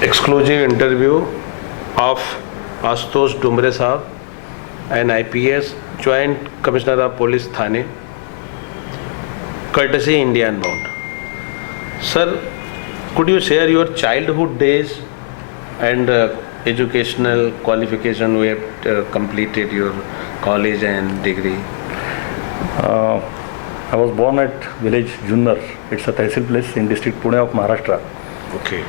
exclusive interview of Ashutosh Dumbre Sahab, an IPS, Joint Commissioner of Police Thane, courtesy India Bound. Sir, could you share your childhood days and educational qualification? We have completed your college and degree. I was born at village Junnar. It's a Tehsil place in district Pune of Maharashtra. Okay.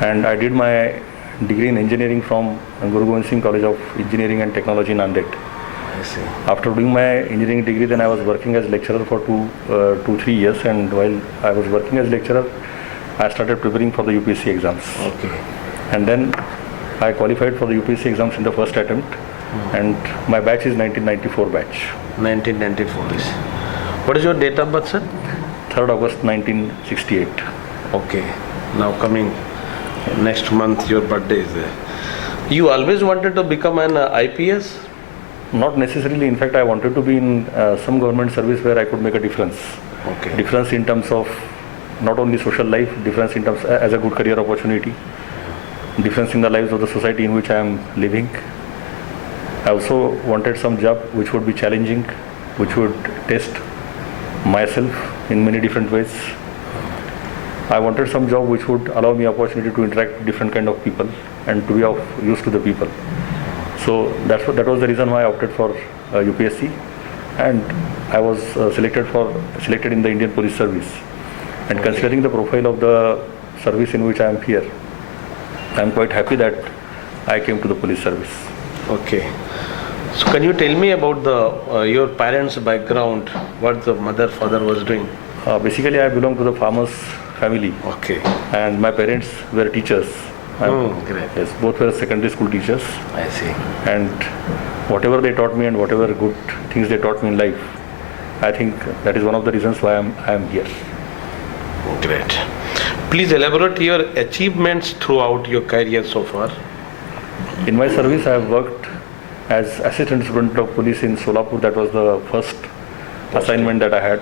And I did my degree in engineering from Guru Gobind Singh College of Engineering and Technology in Nanded. I see. After doing my engineering degree, then I was working as lecturer for 3 years, and while I was working as lecturer, I started preparing for the UPSC exams. Okay. And then I qualified for the UPSC exams in the first attempt, and my batch is 1994 batch. 1994 is. What is your date of birth, sir? 3rd August 1968. Okay. Now coming next month, your birthday is there. You always wanted to become an IPS? Not necessarily. In fact, I wanted to be in some government service where I could make a difference. Okay. Difference in terms of not only social life, difference in terms as a good career opportunity, difference in the lives of the society in which I am living. I also wanted some job which would be challenging, which would test myself in many different ways. I wanted some job which would allow me opportunity to interact with different kind of people and to be of use to the people. So that was the reason why I opted for UPSC, and I was selected in the Indian Police Service. And Okay. considering the profile of the service in which I am here, I am quite happy that I came to the police service. Okay. So can you tell me about your parents' background? What the mother, father was doing? Basically, I belong to the farmers family, Okay. and my parents were teachers. Great. Yes, both were secondary school teachers, I see. and whatever they taught me and whatever good things they taught me in life, I think that is one of the reasons why I am here. Great. Please elaborate your achievements throughout your career so far. In my service, I have worked as assistant superintendent of police in Solapur. That was the first assignment that I had,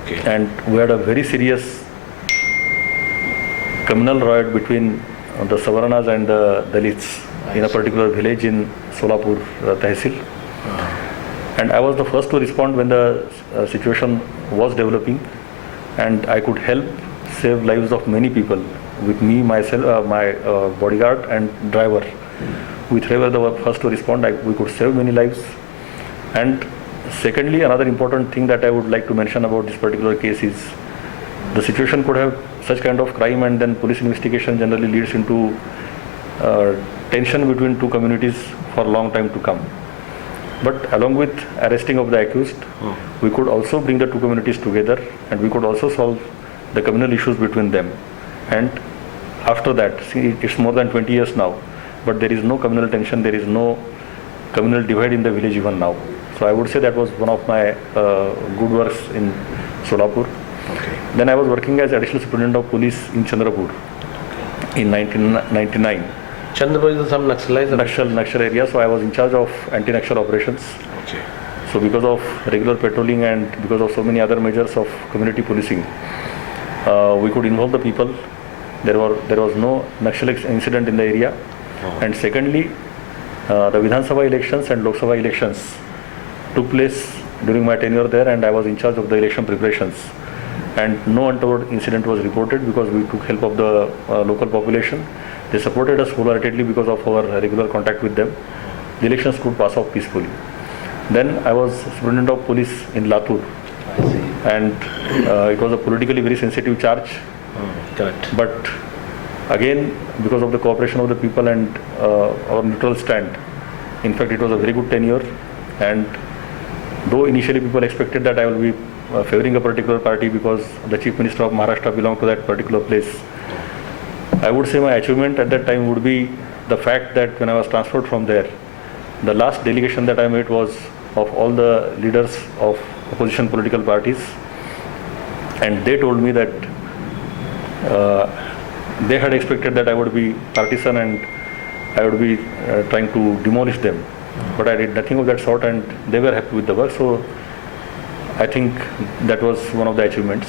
Okay. and we had a very serious communal riot between the Savarnas and the Dalits in a particular village in Solapur Tehsil. And I was the first to respond when the situation was developing, and I could help save lives of many people with me, myself, my bodyguard and driver. We three were the first to respond. We could save many lives. And secondly, another important thing that I would like to mention about this particular case is the situation could have such kind of crime, and then police investigation generally leads into tension between two communities for a long time to come. But along with arresting of the accused, we could also bring the two communities together, and we could also solve the communal issues between them. And after that, see, it's more than 20 years now, but there is no communal tension, there is no communal divide in the village even now. So I would say that was one of my good works in Solapur. Okay. Then I was working as additional superintendent of police in Chandrapur in 1999. Chandrapur is some Naxalites? Naxal area, so I was in charge of anti-Naxal operations. Okay. So because of regular patrolling and because of so many other measures of community policing, we could involve the people. There was no Naxal incident in the area. And secondly, the Vidhan Sabha elections and Lok Sabha elections took place during my tenure there, and I was in charge of the election preparations. And no untoward incident was reported because we took help of the local population. They supported us wholeheartedly because of our regular contact with them. The elections could pass off peacefully. Then I was superintendent of police in Latur, I see. and it was a politically very sensitive charge. Correct. But again, because of the cooperation of the people and our neutral stand, in fact, it was a very good tenure. And though initially people expected that I will be favoring a particular party because the Chief Minister of Maharashtra belonged to that particular place, I would say my achievement at that time would be the fact that when I was transferred from there, the last delegation that I met was of all the leaders of opposition political parties, and they told me that they had expected that I would be partisan and I would be trying to demolish them. But I did nothing of that sort, and they were happy with the work. So I think that was one of the achievements.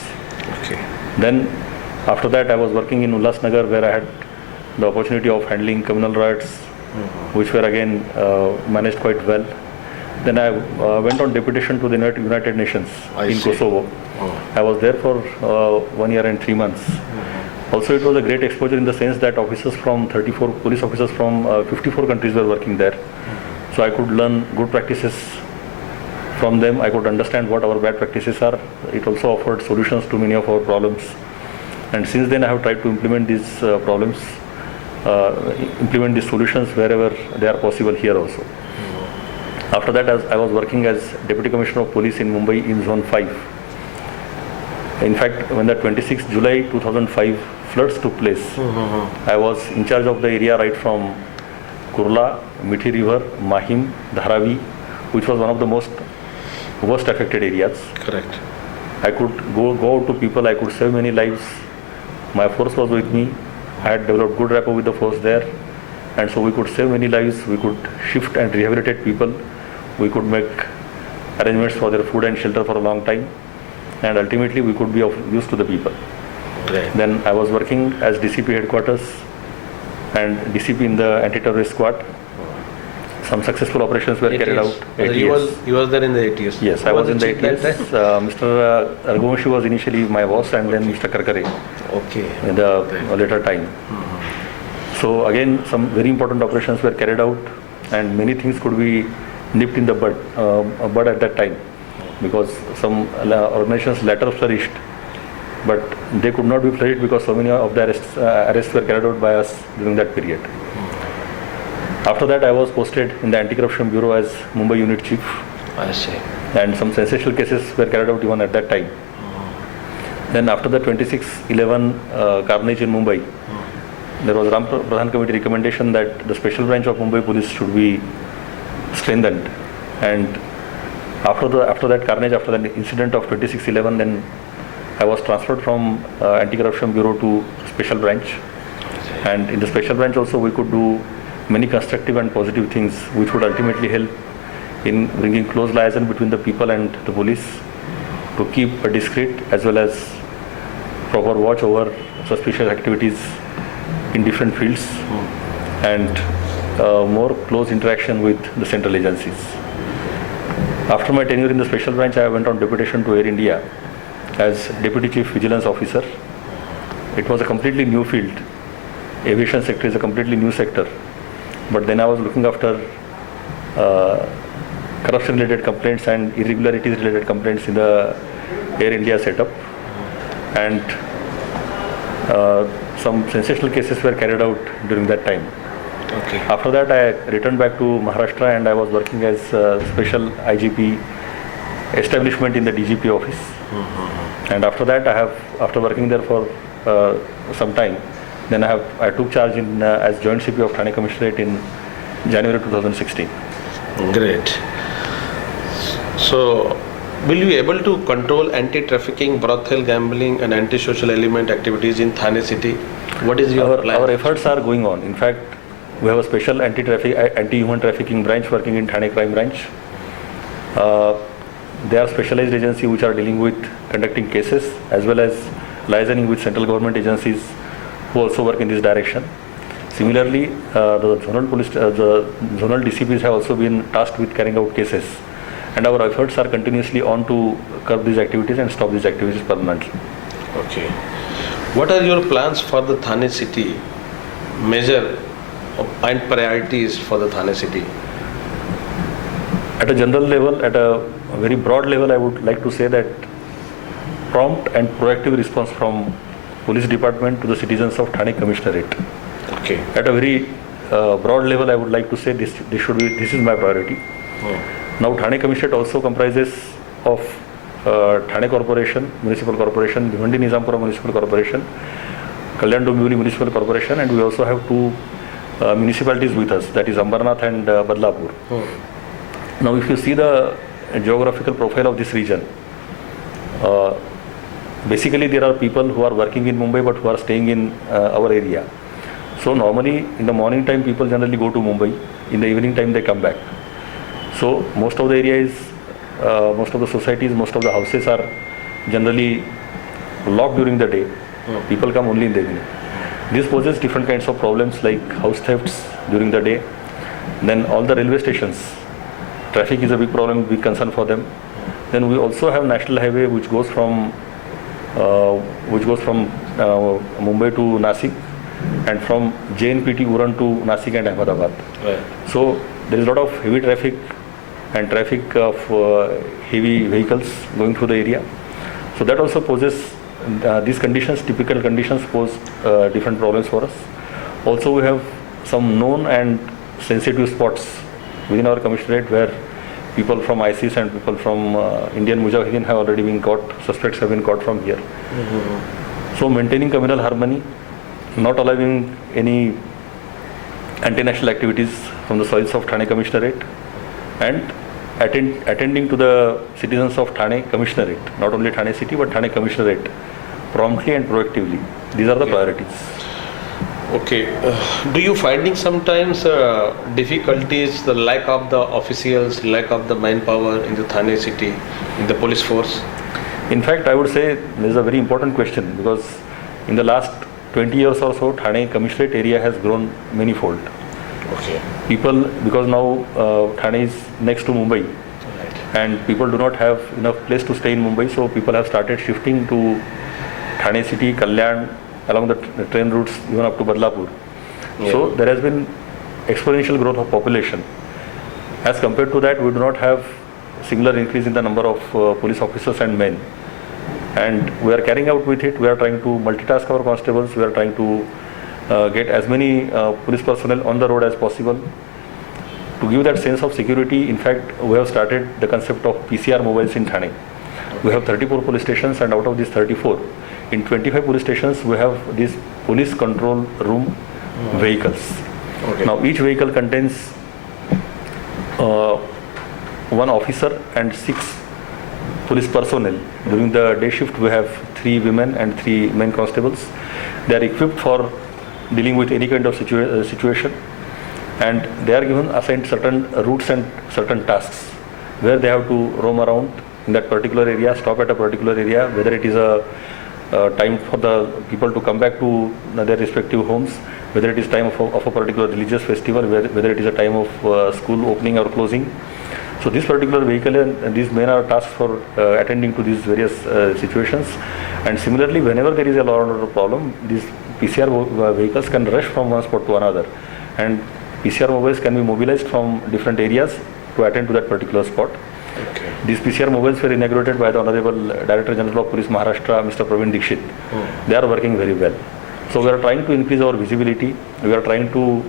Okay. Then After that, I was working in Ulhasnagar, where I had the opportunity of handling communal riots, which were again managed quite well. Then I went on deputation to the United Nations in Kosovo. I was there for 1 year and 3 months. Also, it was a great exposure in the sense that officers from 34 police officers from 54 countries were working there. So I could learn good practices from them. I could understand what our bad practices are. It also offered solutions to many of our problems. And since then, I have tried to implement these implement these solutions wherever they are possible here also. After that, as I was working as Deputy Commissioner of Police in Mumbai in Zone 5. In fact, when the 26th July 2005 floods took place, I was in charge of the area right from Kurla, Mithi River, Mahim, Dharavi, which was one of the worst affected areas. Correct. I could go out to people, I could save many lives. My force was with me. I had developed good rapport with the force there. And so we could save many lives, we could shift and rehabilitate people, we could make arrangements for their food and shelter for a long time, and ultimately we could be of use to the people. Right. Then I was working as DCP headquarters and DCP in the anti-terrorist squad. Some successful operations were carried out. You was there in the ATS? Yes, I was in the ATS. Mr. Arghoshi was initially my boss, and then Mr. Karkare in the later time. So again, some very important operations were carried out, and many things could be nipped in the bud at that time, because some organizations later flourished, but they could not be flourished because so many of the arrests were carried out by us during that period. After that, I was posted in the Anti-Corruption Bureau as Mumbai Unit Chief. I see. And some sensational cases were carried out even at that time. Then after the 26/11 carnage in Mumbai, there was Ram Pradhan Committee recommendation that the special branch of Mumbai Police should be strengthened. And after that carnage, after that incident of 26/11, then I was transferred from Anti-Corruption Bureau to special branch. And in the special branch also we could do many constructive and positive things which would ultimately help in bringing close liaison between the people and the police to keep a discreet as well as proper watch over suspicious activities in different fields and more close interaction with the central agencies. After my tenure in the special branch, I went on deputation to Air India as Deputy Chief Vigilance Officer. It was a completely new field. Aviation sector is a completely new sector. But then I was looking after corruption related complaints and irregularities related complaints in the Air India setup. And some sensational cases were carried out during that time. Okay. After that, I returned back to Maharashtra and I was working as special IGP establishment in the DGP office. And after that, after working there for some time, then I took charge in as Joint CP of Thane Commissionerate in January 2016. Great. So, will you be able to control anti-trafficking, brothel gambling and anti-social element activities in Thane city? What is your plan? Our efforts are going on. In fact, we have a special anti-human trafficking branch working in Thane Crime Branch. They are specialized agencies which are dealing with conducting cases as well as liaising with central government agencies who also work in this direction. Similarly, the zonal DCPs have also been tasked with carrying out cases, and our efforts are continuously on to curb these activities and stop these activities permanently. Okay. What are your plans for the Thane city? Measure and priorities for the Thane city? At a general level, at a very broad level, I would like to say that prompt and proactive response from police department to the citizens of Thane Commissionerate. Okay. At a very broad level, I would like to say this is my priority. Now, Thane Commissionerate also comprises of Thane Corporation, Municipal Corporation, Bhiwandi Nizampura Municipal Corporation, Kalyan Dombivli Municipal Corporation, and we also have two municipalities with us, that is Ambarnath and Badlapur. Now, if you see the geographical profile of this region, basically there are people who are working in Mumbai but who are staying in our area. So normally in the morning time people generally go to Mumbai, in the evening time they come back. So most of the areas, most of the societies, most of the houses are generally locked during the day, People come only in the evening. This poses different kinds of problems like house thefts during the day. Then all the railway stations, traffic is a big problem, big concern for them. Then we also have national highway which goes from Mumbai to Nasik and from JNPT Uran to Nasik and Ahmedabad. Right. So there is a lot of heavy traffic and traffic of heavy vehicles going through the area. So that also poses these conditions, typical conditions pose different problems for us. Also we have some known and sensitive spots within our commissionerate where people from ISIS and people from Indian Mujahideen have already been caught, suspects have been caught from here. So maintaining communal harmony, not allowing any anti-national activities from the soils of Thane Commissionerate, and attending to the citizens of Thane Commissionerate, not only Thane City but Thane Commissionerate, promptly and proactively. These are the priorities. Okay. Do you finding sometimes difficulties, the lack of the officials, lack of the manpower in the Thane city, in the police force? In fact, I would say this is a very important question because in the last 20 years or so, Thane Commissionerate area has grown manifold. Okay. People, because now Thane is next to Mumbai, Right. and people do not have enough place to stay in Mumbai, so people have started shifting to Thane city, Kalyan, along the train routes even up to Badlapur. Yeah. So there has been exponential growth of population. As compared to that, we do not have similar increase in the number of police officers and men. And we are carrying out with it, we are trying to multitask our constables, we are trying to get as many police personnel on the road as possible. To give that sense of security, in fact, we have started the concept of PCR mobiles in Thane. We have 34 police stations, and out of these 34, in 25 police stations, we have these police control room vehicles. Okay. Now, each vehicle contains one officer and 6 police personnel. During the day shift, we have 3 women and 3 men constables. They are equipped for dealing with any kind of situation, and they are given assigned certain routes and certain tasks where they have to roam around in that particular area, stop at a particular area, whether it is a time for the people to come back to their respective homes, whether it is time of a particular religious festival, whether it is a time of school opening or closing. So this particular vehicle and these men are tasked for attending to these various situations. And similarly, whenever there is a law and order problem, these PCR vehicles can rush from one spot to another, and PCR mobiles can be mobilized from different areas to attend to that particular spot. Okay. These PCR mobiles were inaugurated by the Honorable Director General of Police Maharashtra, Mr. Praveen Dikshit. They are working very well. So we are trying to increase our visibility. We are trying to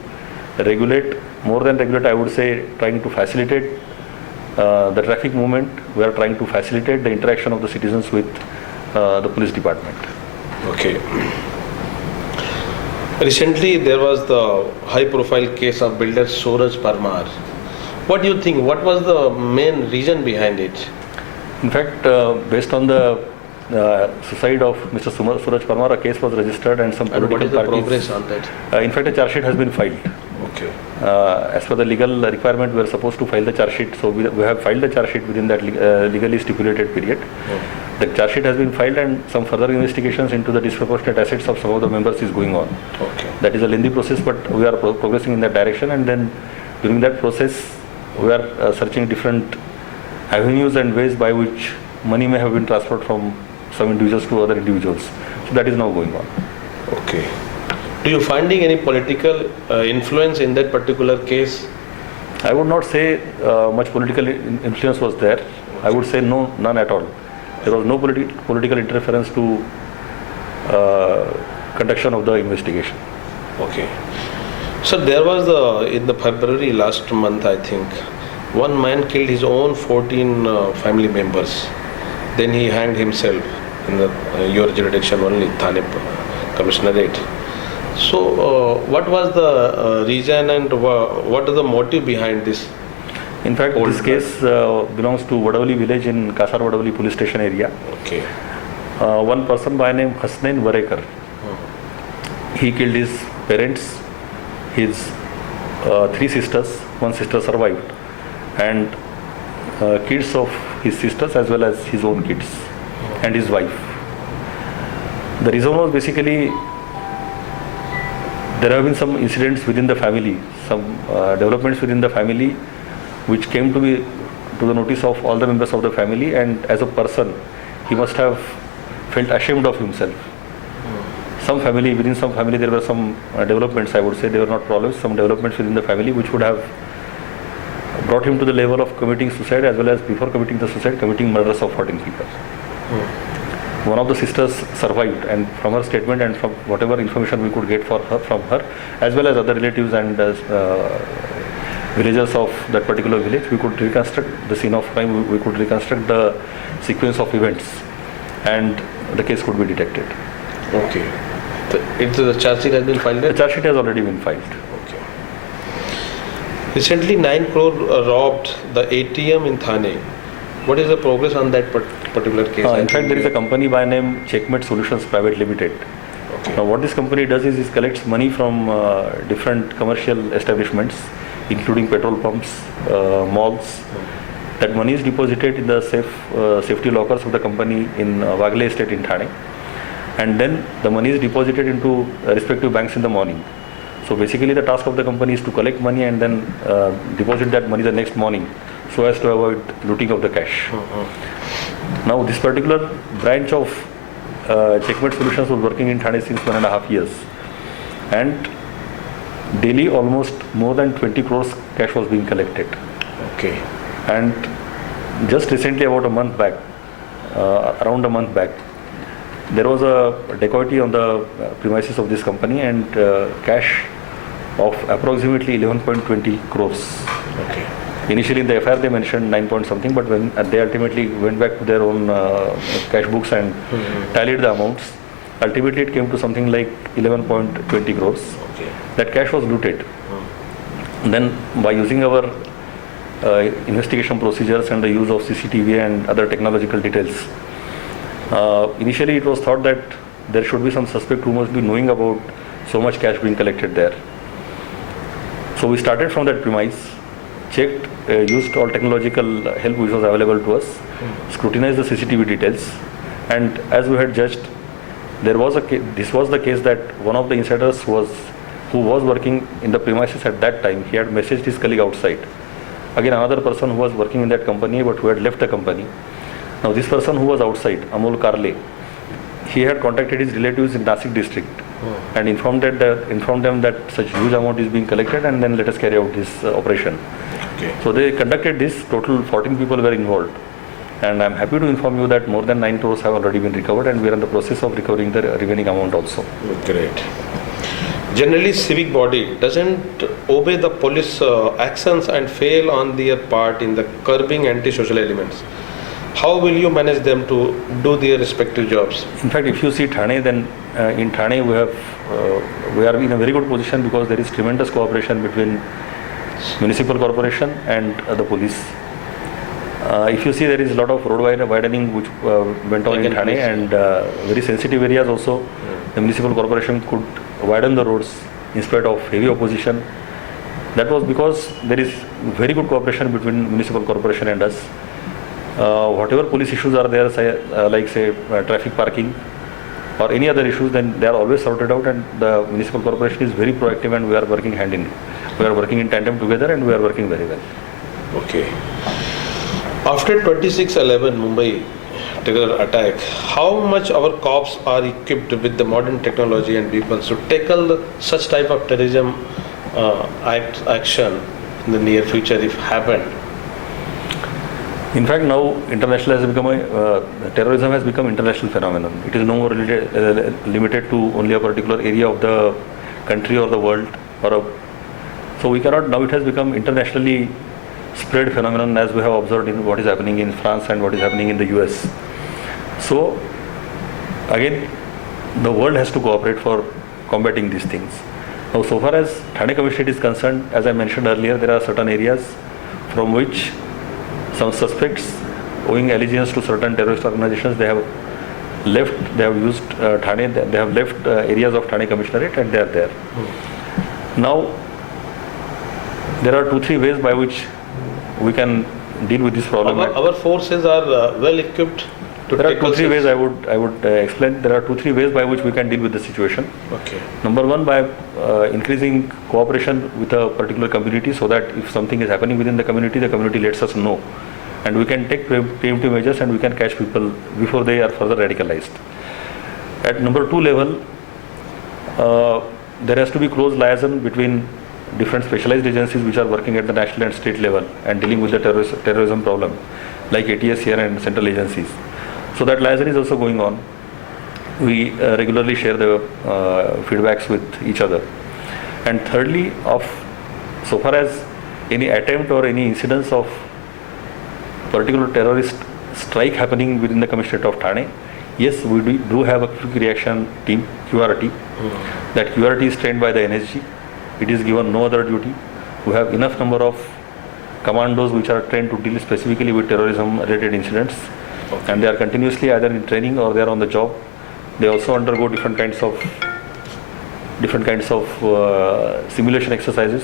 regulate, more than regulate, I would say, trying to facilitate the traffic movement. We are trying to facilitate the interaction of the citizens with the police department. Okay. Recently, there was the high-profile case of builder Suraj Parmar. What do you think? What was the main reason behind it? In fact, based on the suicide of Mr. Suraj Parmar, a case was registered and some And what political is the parties. progress on that? In fact, a charge sheet has been filed. Okay. As per the legal requirement, we are supposed to file the charge sheet. So we have filed the charge sheet within that legally stipulated period. The charge sheet has been filed, and some further investigations into the disproportionate assets of some of the members is going on. Okay. That is a lengthy process, but we are progressing in that direction. And then during that process, we are searching different avenues and ways by which money may have been transferred from some individuals to other individuals. So that is now going on. Okay. Do you finding any political influence in that particular case? I would not say much political influence was there. I would say no, none at all. There was no political interference to conduction of the investigation. Okay. So there was in the February last month, I think, one man killed his own 14 family members. Then he hanged himself in your jurisdiction only, Thane Commissionerate. So what was the reason and what is the motive behind this? In fact, this case belongs to Vadavali village in Kasar Vadavali police station area. Okay. One person by name Hasnain Warekar, he killed his parents, his 3 sisters, 1 sister survived, and kids of his sisters as well as his own kids and his wife. The reason was basically there have been some incidents within the family, some developments within the family which came to the notice of all the members of the family, and as a person he must have felt ashamed of himself. Within some family there were some developments, I would say they were not problems, some developments within the family which would have brought him to the level of committing suicide, as well as before committing the suicide, committing murders of 14 people. One of the sisters survived, and from her statement and from whatever information we could get from her, as well as other relatives and villagers of that particular village, we could reconstruct the scene of crime, we could reconstruct the sequence of events, and the case could be detected. Okay. The charge sheet has been filed? The charge sheet has already been filed. Okay. Recently 9 crore robbed the ATM in Thane. What is the progress on that particular case? In fact, there is a company by name Checkmate Solutions Private Limited. Okay. Now, what this company does is it collects money from different commercial establishments, including petrol pumps, malls. That money is deposited in the safety lockers of the company in Wagle Estate in Thane, and then the money is deposited into respective banks in the morning. So basically, the task of the company is to collect money and then deposit that money the next morning, so as to avoid looting of the cash. Now, this particular branch of Checkmate Solutions was working in Thane since 1.5 years, and daily almost more than 20 crores cash was being collected. Okay. And just recently, about a month back, around a month back, there was a dacoity on the premises of this company, and cash of approximately 11.20 crores. Okay. Initially in the FIR they mentioned 9 point something, but when they ultimately went back to their own cash books and tallied the amounts, ultimately it came to something like 11.20 crores. Okay. That cash was looted. And then by using our investigation procedures and the use of CCTV and other technological details, initially it was thought that there should be some suspect who must be knowing about so much cash being collected there. So we started from that premise, checked, used all technological help which was available to us, scrutinized the CCTV details, and as we had judged, this was the case that one of the insiders who was working in the premises at that time, he had messaged his colleague outside. Again, another person who was working in that company but who had left the company. Now this person who was outside, Amol Karle, he had contacted his relatives in Nasik district and informed them that such huge amount is being collected, and then let us carry out this operation. Okay. So they conducted this, total 14 people were involved, and I am happy to inform you that more than 9 crores have already been recovered, and we are in the process of recovering the remaining amount also. Great. Generally, civic body doesn't obey the police actions and fail on their part in the curbing antisocial elements. How will you manage them to do their respective jobs? In fact, if you see Thane, then in Thane we are in a very good position because there is tremendous cooperation between municipal corporation and the police. If you see, there is a lot of road widening which went on in Thane, and very sensitive areas also. The municipal corporation could widen the roads in spite of heavy opposition. That was because there is very good cooperation between municipal corporation and us. Whatever police issues are there, like traffic parking or any other issues, then they are always sorted out, and the municipal corporation is very proactive, and we are working we are working in tandem together, and we are working very well. Okay. After 26/11 Mumbai terror attack, how much our cops are equipped with the modern technology and weapons to tackle such type of terrorism action in the near future if happened? In fact, now international has become terrorism has become international phenomenon. It is no more limited to only a particular area of the country or the world, so we cannot. Now it has become internationally spread phenomenon, as we have observed in what is happening in France and what is happening in the US. So again, the world has to cooperate for combating these things. Now, so far as Thane Commissioner is concerned, as I mentioned earlier, there are certain areas from which some suspects, owing allegiance to certain terrorist organizations, they have used Thane, they have left areas of Thane Commissionerate, and they are there. Now, there are 2-3 ways by which we can deal with this problem. Our forces are well equipped. to There are tackle 2-3 such- ways I would explain. There are 2-3 ways by which we can deal with the situation. Okay. Number one, by increasing cooperation with a particular community, so that if something is happening within the community lets us know, and we can take preemptive measures and we can catch people before they are further radicalized. At number 2 level, there has to be close liaison between different specialized agencies which are working at the national and state level and dealing with the terrorism problem, like ATS here and central agencies. So that liaison is also going on. We regularly share the feedbacks with each other. And thirdly, so far as any attempt or any incidence of particular terrorist strike happening within the Commissionerate of Thane, yes, we do have a quick reaction team, QRT. That QRT is trained by the NSG. It is given no other duty. We have enough number of commandos which are trained to deal specifically with terrorism related incidents. Okay. And they are continuously either in training or they are on the job. They also undergo different kinds of simulation exercises.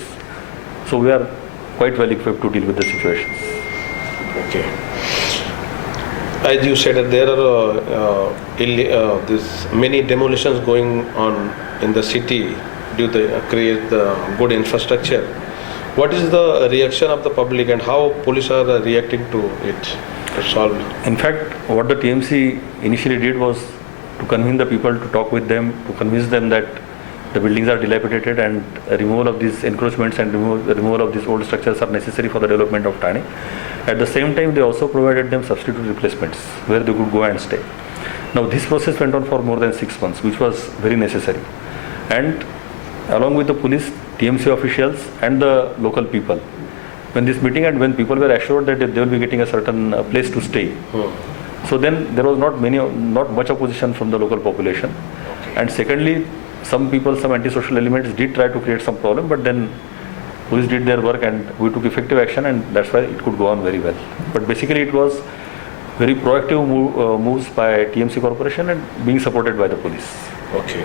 So we are quite well equipped to deal with the situations. Okay. As you said, that there are this many demolitions going on in the city due to create the good infrastructure. What is the reaction of the public and how police are reacting to it to solve? In fact, what the TMC initially did was to convince the people, to talk with them, to convince them that the buildings are dilapidated and removal of these encroachments and removal of these old structures are necessary for the development of Thane. At the same time, they also provided them substitute replacements where they could go and stay. Now, this process went on for more than 6 months, which was very necessary. And along with the police, TMC officials and the local people, when this meeting and when people were assured that they will be getting a certain place to stay, so then there was not much opposition from the local population. Okay. And secondly, some people, some antisocial elements did try to create some problem, but then police did their work and we took effective action, and that's why it could go on very well. But basically it was very proactive moves by TMC Corporation and being supported by the police. Okay.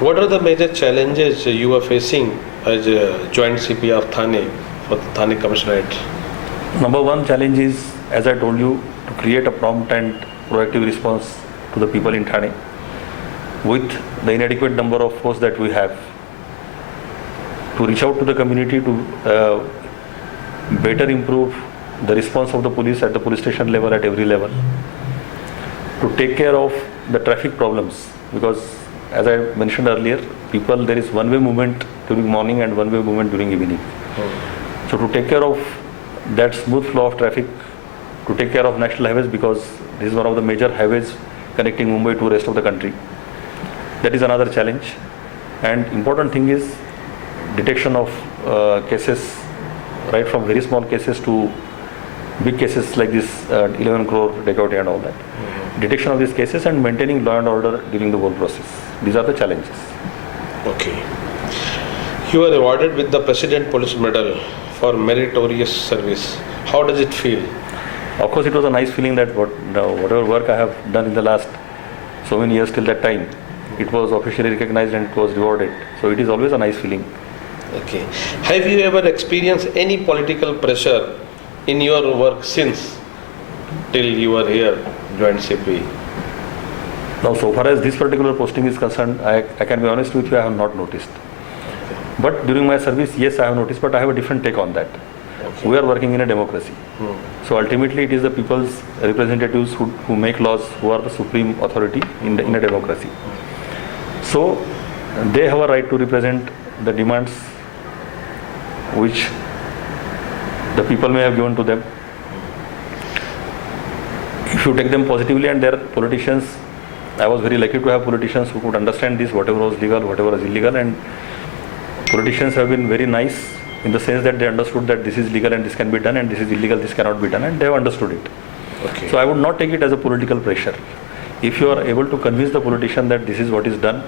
What are the major challenges you are facing as a joint CP of Thane for the Thane Commissionerate? Number one challenge is, as I told you, to create a prompt and proactive response to the people in Thane. With the inadequate number of force that we have, to reach out to the community to better improve the response of the police at the police station level, at every level, to take care of the traffic problems, because as I mentioned earlier, there is one-way movement during morning and one-way movement during evening. So to take care of that smooth flow of traffic, to take care of national highways, because this is one of the major highways connecting Mumbai to the rest of the country. That is another challenge. And important thing is detection of cases, right from very small cases to big cases like this 11 crore dacoity and all that. Detection of these cases and maintaining law and order during the whole process. These are the challenges. Okay. You were awarded with the President Police Medal for meritorious service. How does it feel? Of course, it was a nice feeling that whatever work I have done in the last so many years till that time, it was officially recognized and it was rewarded. So it is always a nice feeling. Okay. Have you ever experienced any political pressure in your work since till you were here, Joint CP? Now, so far as this particular posting is concerned, I can be honest with you, I have not noticed. But during my service, yes, I have noticed, but I have a different take on that. Okay. We are working in a democracy. So ultimately, it is the people's representatives who make laws, who are the supreme authority in a democracy. So they have a right to represent the demands which the people may have given to them. If you take them positively, and their politicians, I was very lucky to have politicians who could understand this, whatever was legal, whatever was illegal, and politicians have been very nice in the sense that they understood that this is legal and this can be done, and this is illegal, this cannot be done, and they have understood it. Okay. So I would not take it as a political pressure. If you are able to convince the politician that this is what is done,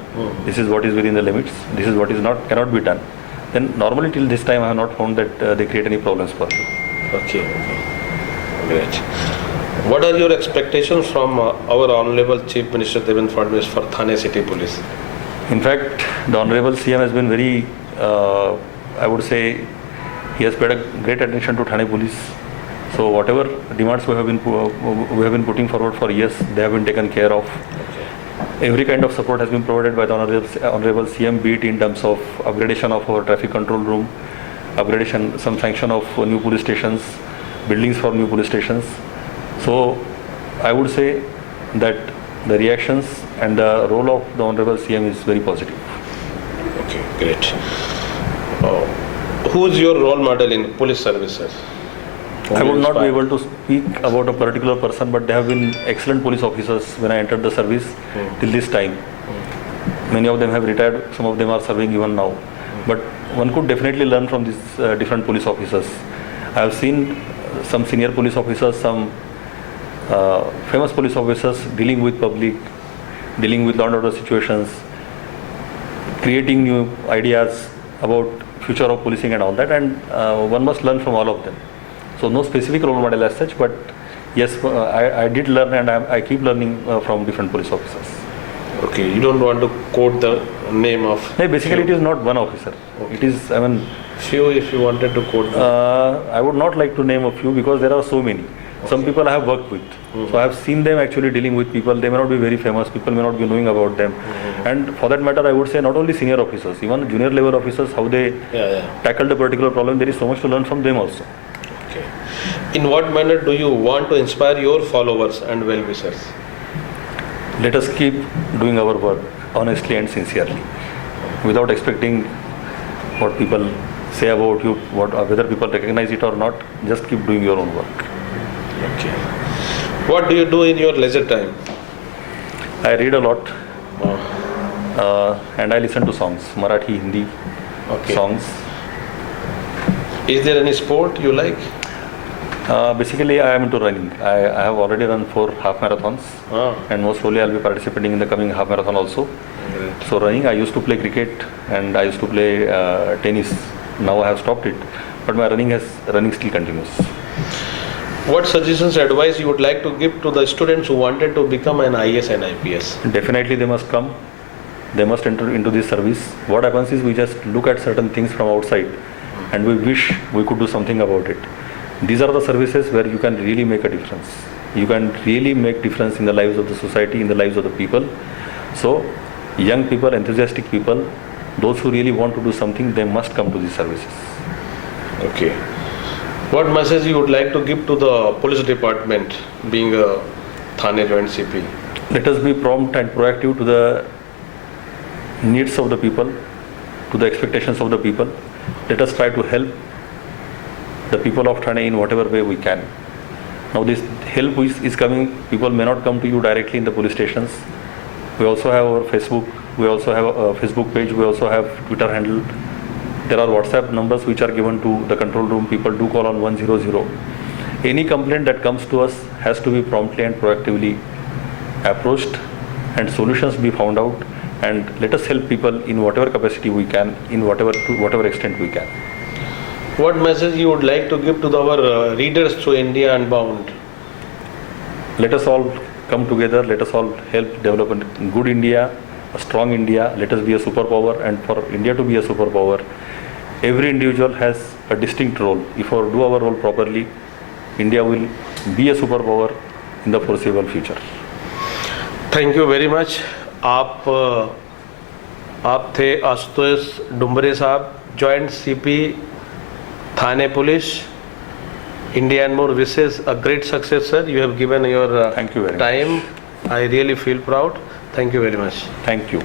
this is what is within the limits, this is what is cannot be done, then normally till this time I have not found that they create any problems for you. Okay. Great. What are your expectations from our Honorable Chief Minister Devendra Fadnavis for Thane City Police? In fact, the Honorable CM has been very, I would say, he has paid a great attention to Thane Police. So whatever demands we have been putting forward for years, they have been taken care of. Every kind of support has been provided by the Honorable CM, be it in terms of upgradation of our traffic control room, upgradation, some sanction of new police stations, buildings for new police stations. So I would say that the reactions and the role of the Honorable CM is very positive. Okay, great. Who is your role model in police service, sir? I would not be able to speak about a particular person, but there have been excellent police officers when I entered the service till this time. Many of them have retired, some of them are serving even now. But one could definitely learn from these different police officers. I have seen some senior police officers, some famous police officers dealing with public, dealing with law and order situations, creating new ideas about future of policing and all that, and one must learn from all of them. So no specific role model as such, but yes, I did learn, and I keep learning from different police officers. Okay, you don't want to quote the name of... No, basically it is not one officer. Okay. It is, I mean... Few, if you wanted to quote them. I would not like to name a few because there are so many. Some people I have worked with. So I have seen them actually dealing with people. They may not be very famous, people may not be knowing about them. And for that matter, I would say not only senior officers, even junior level officers, how they tackled a particular problem, there is so much to learn from them also. Okay. In what manner do you want to inspire your followers and well-wishers? Let us keep doing our work honestly and sincerely, without expecting what people say about you, whether people recognize it or not. Just keep doing your own work. Okay. What do you do in your leisure time? I read a lot, and I listen to songs, Marathi, Hindi songs. Is there any sport you like? Basically, I am into running. I have already run 4 half marathons, and most probably I'll be participating in the coming half marathon also. Great. So running, I used to play cricket and I used to play tennis. Now I have stopped it, but my running still continues. What suggestions, advice you would like to give to the students who wanted to become an IAS and IPS? Definitely they must come. They must enter into this service. What happens is we just look at certain things from outside and we wish we could do something about it. These are the services where you can really make a difference. You can really make difference in the lives of the society, in the lives of the people. So young people, enthusiastic people, those who really want to do something, they must come to these services. Okay. What message you would like to give to the police department, being a Thane Joint CP? Let us be prompt and proactive to the needs of the people, to the expectations of the people. Let us try to help the people of Thane in whatever way we can. Now this help is coming, people may not come to you directly in the police stations. We also have our Facebook, we also have a Facebook page, we also have Twitter handle. There are WhatsApp numbers which are given to the control room. People do call on 100. Any complaint that comes to us has to be promptly and proactively approached and solutions be found out, and let us help people in whatever capacity we can, in whatever extent we can. What message you would like to give to our readers through India Unbound? Let us all come together, let us all help develop a good India, a strong India. Let us be a superpower, and for India to be a superpower, every individual has a distinct role. If we do our role properly, India will be a superpower in the foreseeable future. Thank you very much. आप थे आशुतोष डुम्बरे साहब, joint CP Thane police. India and more wishes a great success, sir. You have given your Thank you very time. I really feel proud. Thank you very much. Thank you.